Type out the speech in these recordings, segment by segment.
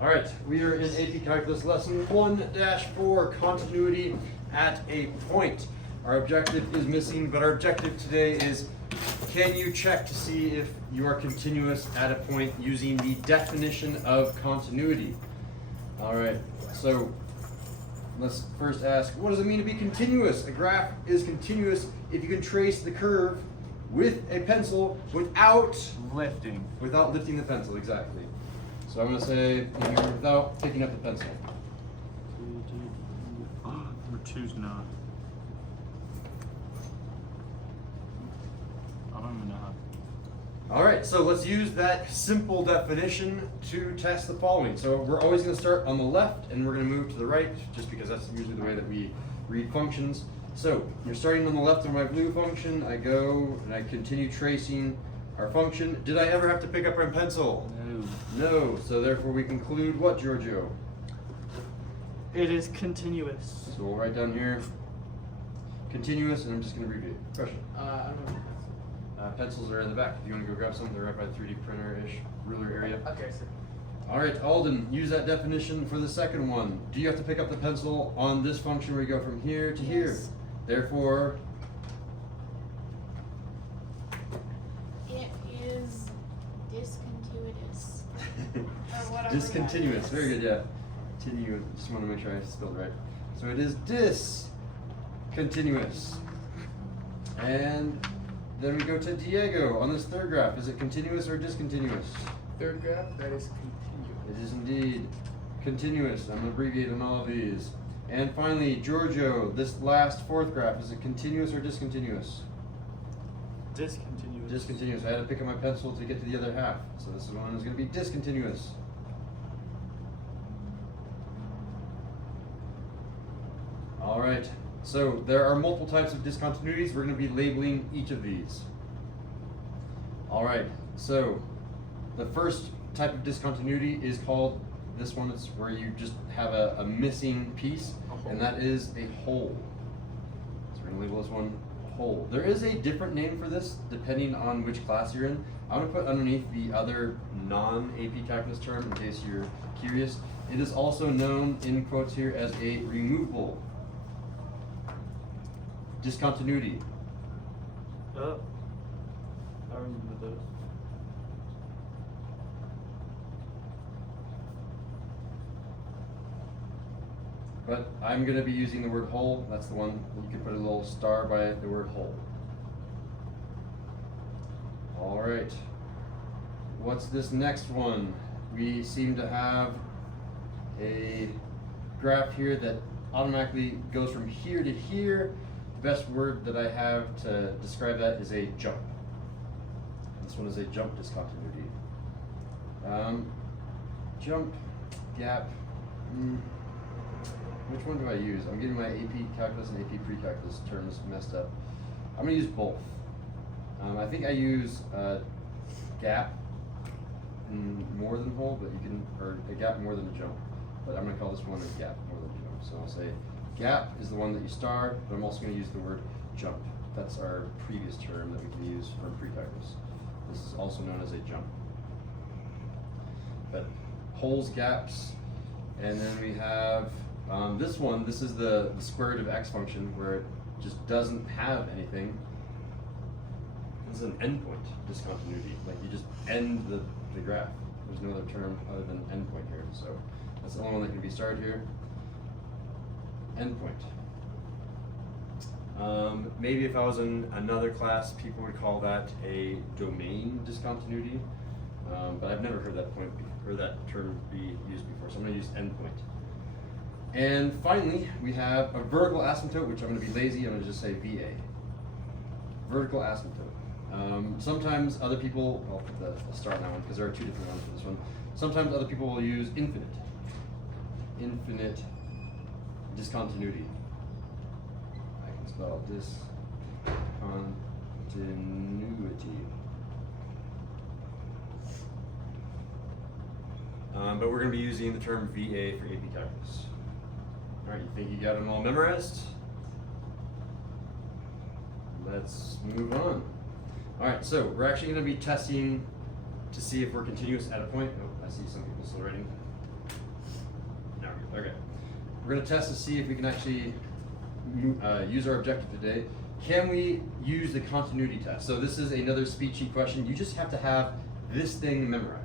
All right, we are in AP Calculus lesson 1-4, continuity at a point. Our objective is missing, but our objective today is, can you check to see if you are continuous at a point using the definition of continuity? All right, so let's first ask, what does it mean to be continuous? A graph is continuous if you can trace the curve with a pencil without Lifting. lifting the pencil, exactly. So I'm going to say in here, without picking up the pencil. Number two's not. I don't even know how. All right, so let's use that simple definition to test the following. So we're always going to start on the left and we're going to move to the right, just because that's usually the way that we read functions. So you're starting on the left of my blue function. I go and I continue tracing our function. Did I ever have to pick up my pencil? No. No, so therefore we conclude what, Giorgio? It is continuous. So we'll write down here, continuous, and I'm just going to abbreviate. Question? I don't know. Pencils are in the back. If you want to go grab some, they're right by the 3D printer-ish ruler area. Okay, sir. All right, Alden, use that definition for the second one. Do you have to pick up the pencil on this function where you go from here to here? Yes. Therefore, It is discontinuous. Or whatever discontinuous. that Very is. good, yeah. Continue. Just want to make sure I spelled it right. So it is discontinuous. And then we go to Diego on this third graph. Is it continuous or discontinuous? Third graph, that is continuous. It is indeed continuous. I'm abbreviating all of these. And finally, Giorgio, this last fourth graph, is it continuous or discontinuous? Discontinuous. Discontinuous. I had to pick up my pencil to get to the other half. So this one is going to be discontinuous. All right. So there are multiple types of discontinuities. We're going to be labeling each of these. All right. So the first type of discontinuity is called, this one is where you just have a missing piece, and that is a hole. So we're going to label this one hole. There is a different name for this depending on which class you're in. I'm going to put underneath the other non-AP Calculus term in case you're curious. It is also known in quotes here as a removable discontinuity. Oh. I remember those. But I'm going to be using the word hole. That's the one that you can put a little star by the word hole. All right. What's this next one? We seem to have a graph here that automatically goes from here to here. The best word that I have to describe that is a jump. This one is a jump discontinuity. Jump, gap. Which one do I use? I'm getting my AP Calculus and AP Pre-Calculus terms messed up. I'm going to use both. I think I use gap more than hole, but you can, or a gap more than a jump. But I'm going to call this one a gap more than a jump. So I'll say gap is the one that you star, but I'm also going to use the word jump. That's our previous term that we can use for pre-calculus. This is also known as a jump. But holes, gaps, and then we have this one. This is the square root of x function where it just doesn't have anything. This is an endpoint discontinuity. Like you just end the graph. There's no other term other than endpoint here. So that's the only one that can be started here. Endpoint. Maybe if I was in another class, people would call that a domain discontinuity. But I've never heard that term be used before. So I'm going to use endpoint. And finally, we have a vertical asymptote, which I'm going to be lazy. I'm going to just say VA. Vertical asymptote. Sometimes other people, I'll start on that one because there are two different ones for this one. Sometimes other people will use infinite. Infinite discontinuity. I can spell discontinuity. But we're going to be using the term VA for AP Calculus. All right, you think you got them all memorized? Let's move on. All right, so we're actually going to be testing to see if we're continuous at a point. Oh, I see some people still writing. Now we're good. Okay. We're going to test to see if we can actually use our objective today. Can we use the continuity test? So this is another speed sheet question. You just have to have this thing memorized.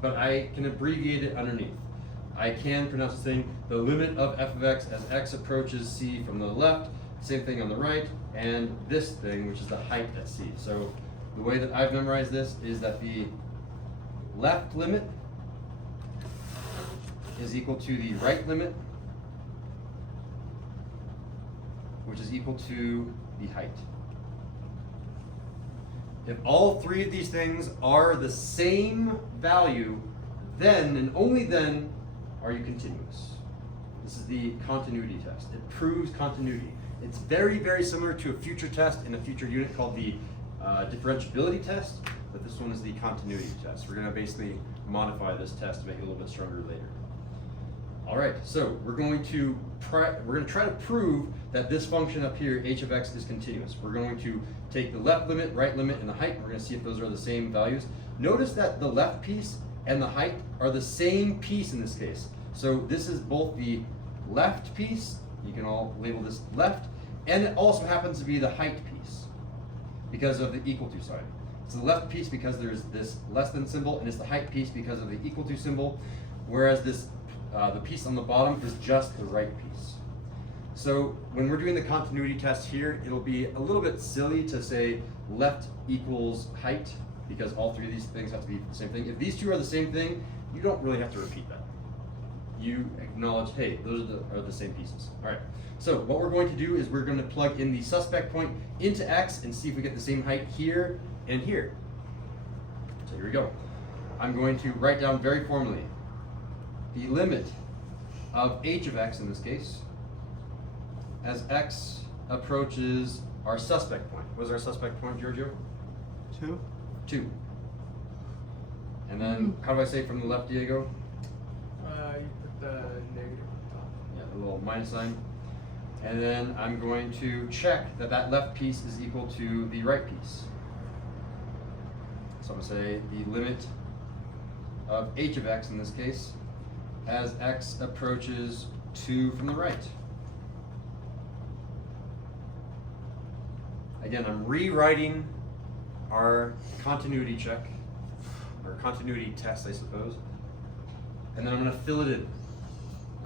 But I can abbreviate it underneath. I can pronounce this thing, the limit of f of x as x approaches c from the left, same thing on the right, and this thing, which is the height at c. So the way that I've memorized this is that the left limit is equal to the right limit, which is equal to the height. If all three of these things are the same value, then and only then are you continuous. This is the continuity test. It proves continuity. It's very, very similar to a future test in a future unit called the differentiability test, but this one is the continuity test. We're going to basically modify this test to make it a little bit stronger later. All right, so we're going to try to prove that this function up here, h of x, is continuous. We're going to take the left limit, right limit, and the height. We're going to see if those are the same values. Notice that the left piece and the height are the same piece in this case. So this is both the left piece, you can all label this left, and it also happens to be the height piece because of the equal to sign. It's the left piece because there's this less than symbol, and it's the height piece because of the equal to symbol, whereas this the piece on the bottom is just the right piece. So when we're doing the continuity test here, it'll be a little bit silly to say left equals height because all three of these things have to be the same thing. If these two are the same thing, you don't really have to repeat that. You acknowledge, hey, those are the same pieces. All right, so what we're going to do is we're going to plug in the suspect point into x and see if we get the same height here and here. So here we go. I'm going to write down very formally the limit of h of x in this case as x approaches our suspect point. What is our suspect point, Giorgio? 2. 2. And then how do I say from the left, Diego? You put the negative on top. Yeah, the little minus sign. And then I'm going to check that that left piece is equal to the right piece. So I'm going to say the limit of h of x in this case as x approaches 2 from the right. Again, I'm rewriting our continuity check, or continuity test, I suppose. And then I'm going to fill it in.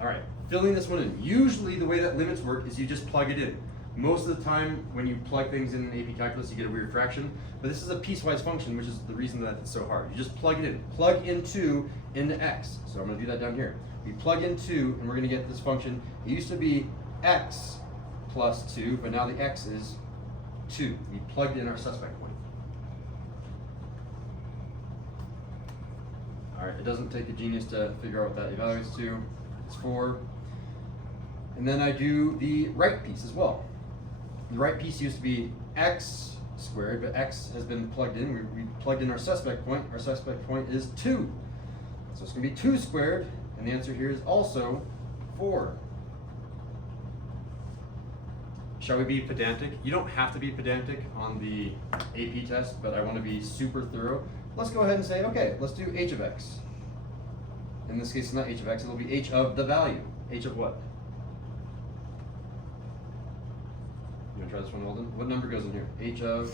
All right, filling this one in. Usually the way that limits work is you just plug it in. Most of the time when you plug things in AP Calculus, you get a weird fraction. But this is a piecewise function, which is the reason that it's so hard. You just plug it in. Plug in 2 into x. So I'm going to do that down here. We plug in 2, and we're going to get this function. It used to be x plus 2, but now the x is 2. We plugged in our suspect point. All right, it doesn't take a genius to figure out what that evaluates to. It's 4. And then I do the right piece as well. The right piece used to be x squared, but x has been plugged in. We plugged in our suspect point. Our suspect point is 2. So it's going to be 2 squared, and the answer here is also 4. Shall we be pedantic? You don't have to be pedantic on the AP test, but I want to be super thorough. Let's go ahead and say, okay, let's do h of x. In this case, it's not h of x, it'll be h of the value. H of what? You want to try this one, Walden? What number goes in here? H of?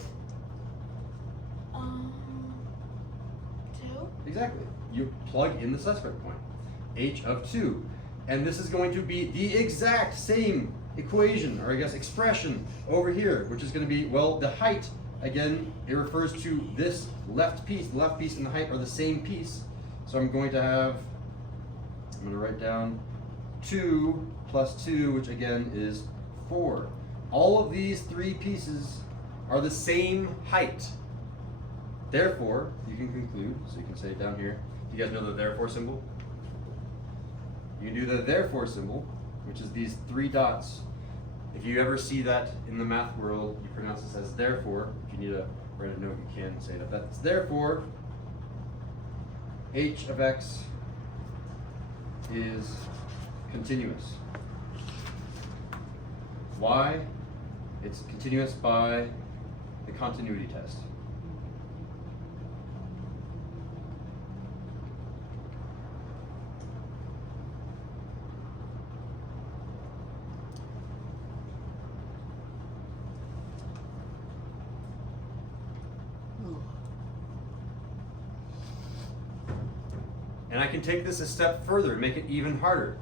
2. Exactly. You plug in the suspect point. H of 2. And this is going to be the exact same equation, or I guess expression over here, which is going to be, well, the height, again, it refers to this left piece. The left piece and the height are the same piece. So I'm going to write down 2 plus 2, which again is 4. All of these three pieces are the same height. Therefore, you can conclude, so you can say it down here. Do you guys know the therefore symbol? You can do the therefore symbol, which is these 3 dots. If you ever see that in the math world, you pronounce this as therefore. If you need to write a note, you can say that. That's therefore, h of x is continuous. Why? It's continuous by the continuity test. And I can take this a step further and make it even harder.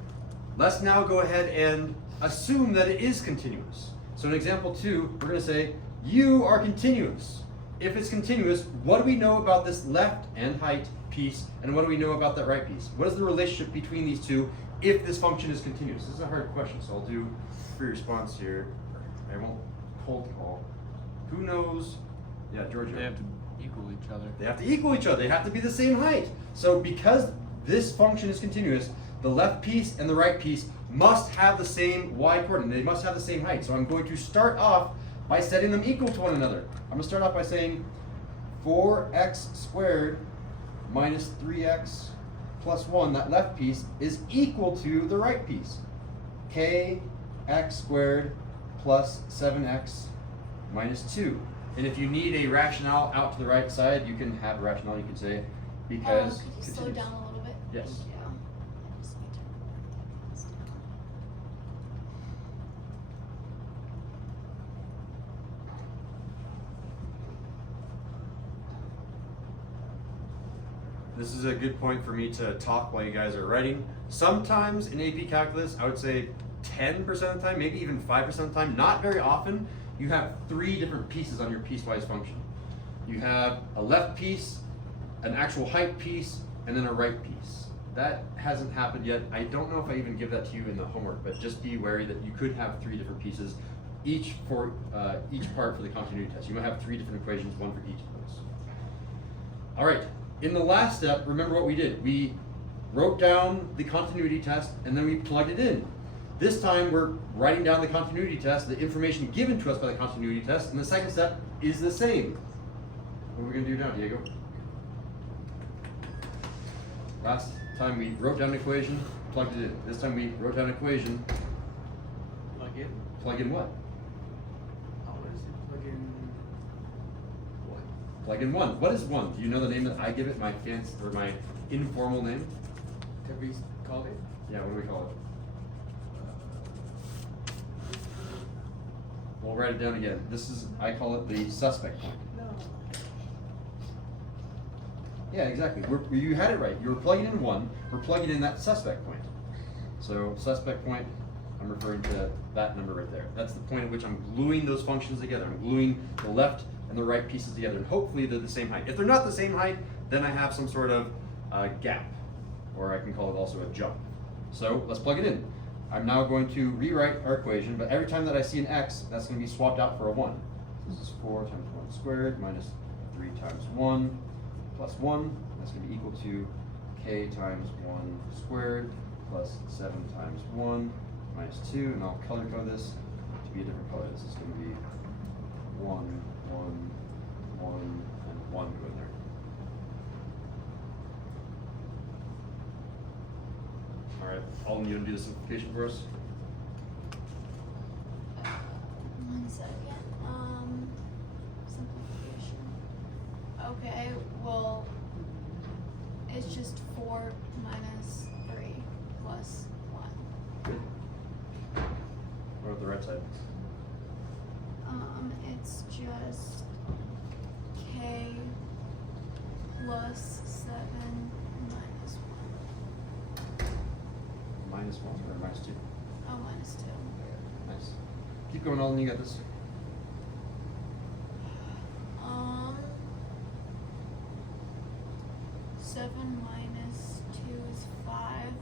Let's now go ahead and assume that it is continuous. So in example 2, we're going to say, u are continuous. If it's continuous, what do we know about this left and height piece, and what do we know about that right piece? What is the relationship between these two if this function is continuous? This is a hard question, so I'll do free response here. I won't cold call. Who knows? Yeah, Georgia. They have to equal each other. They have to equal each other. They have to be the same height. So because this function is continuous, the left piece and the right piece must have the same y coordinate. They must have the same height. So I'm going to start off by setting them equal to one another. I'm going to start off by saying 4x squared minus 3x plus 1, that left piece, is equal to the right piece. Kx squared plus 7x minus 2. And if you need a rationale out to the right side, you can have a rationale. You can say because could you slow continuous. down a little bit? Yes. Thank you. I just need to write this down. This is a good point for me to talk while you guys are writing. Sometimes in AP Calculus, I would say 10% of the time, maybe even 5% of the time, not very often, you have 3 different pieces on your piecewise function. You have a left piece, an actual height piece, and then a right piece. That hasn't happened yet. I don't know if I even give that to you in the homework, but just be wary that you could have 3 different pieces, each for each part for the continuity test. You might have 3 different equations, one for each of those. All right. In the last step, remember what we did. We wrote down the continuity test and then we plugged it in. This time we're writing down the continuity test, the information given to us by the continuity test, and the second step is the same. What are we going to do now, Diego? Last time we wrote down an equation, plugged it in. This time we wrote down an equation, Plug in. plug in what? What is it? Plug in. What? Plug in 1. What is 1? Do you know the name that I give it, my fancy or my informal name? Have we called it? Yeah, what do we call it? We'll write it down again. This is, I call it the suspect point. No. Yeah, exactly. You had it right. You were plugging in 1. We're plugging in that suspect point. So suspect point, I'm referring to that number right there. That's the point at which I'm gluing those functions together. I'm gluing the left and the right pieces together, and hopefully they're the same height. If they're not the same height, then I have some sort of gap, or I can call it also a jump. So let's plug it in. I'm now going to rewrite our equation, but every time that I see an x, that's going to be swapped out for a 1. This is 4 times 1 squared minus 3 times 1 plus 1. That's going to be equal to k times 1 squared plus 7 times 1 minus 2. And I'll color code this to be a different color. This is going to be 1, 1, 1, and 1 go in there. All right, Alden, you want to do the simplification for us? One second. Simplification. Okay, well, it's just 4 minus 3 plus 1. Good. What about the right side? It's just k plus 7 minus 1. Minus 1 or minus 2? Oh, minus 2. Nice. Keep going, Alden, you got this. 7 minus 2 is 5,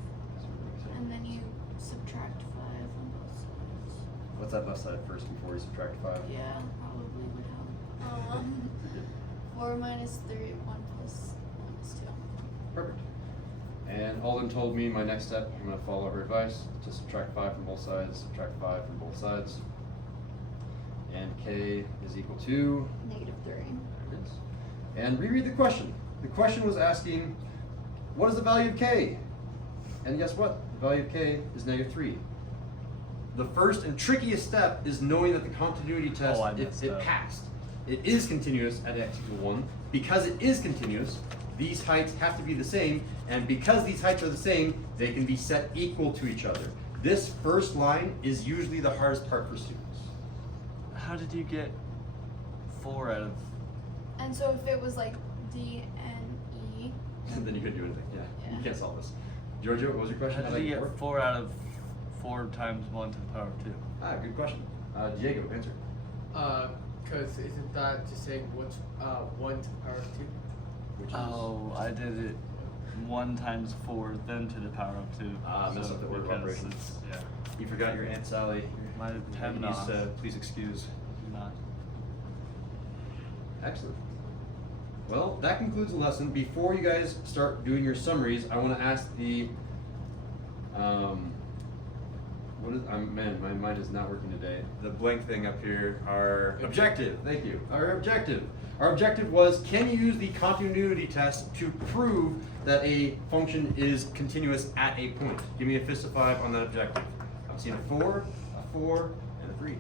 and then you subtract 5 on both sides. What's that left side first before we subtract 5? Yeah, probably would help. 4 minus 3, 1 plus 1 is 2. Perfect. And Alden told me my next step, I'm going to follow her advice, to subtract 5 from both sides, subtract 5 from both sides. And k is equal to? Negative 3. There it is. And reread the question. The question was asking, what is the value of k? And guess what? The value of k is negative 3. The first and trickiest step is knowing that the continuity test, I it messed up. passed. It is continuous at x equal 1. Because it is continuous, these heights have to be the same, and because these heights are the same, they can be set equal to each other. This first line is usually the hardest part for students. How did you get 4 out of? And so if it was like D and E, And then you couldn't do anything, yeah. yeah. can't solve this. Giorgio, what was your question? How How did did you I get 4 out of 4 times 1 to the power of 2? Ah, good question. Diego, answer. Because isn't that just saying what's 1 to the power of 2? Which is Oh, I did it 1 times 4, then to the power of 2. messed up the order of because operations. it's- Yeah. You forgot your Aunt Sally. Might have Please, not. please excuse. Not. Excellent. Well, that concludes the lesson. Before you guys start doing your summaries, I want to ask the what is? Man, my mind is not working today. The blank thing up here. Our objective. Thank you. Our objective. Our objective was: can you use the continuity test to prove that a function is continuous at a point? Give me a fist of 5 on that objective. I'm seeing a 4, and a 3.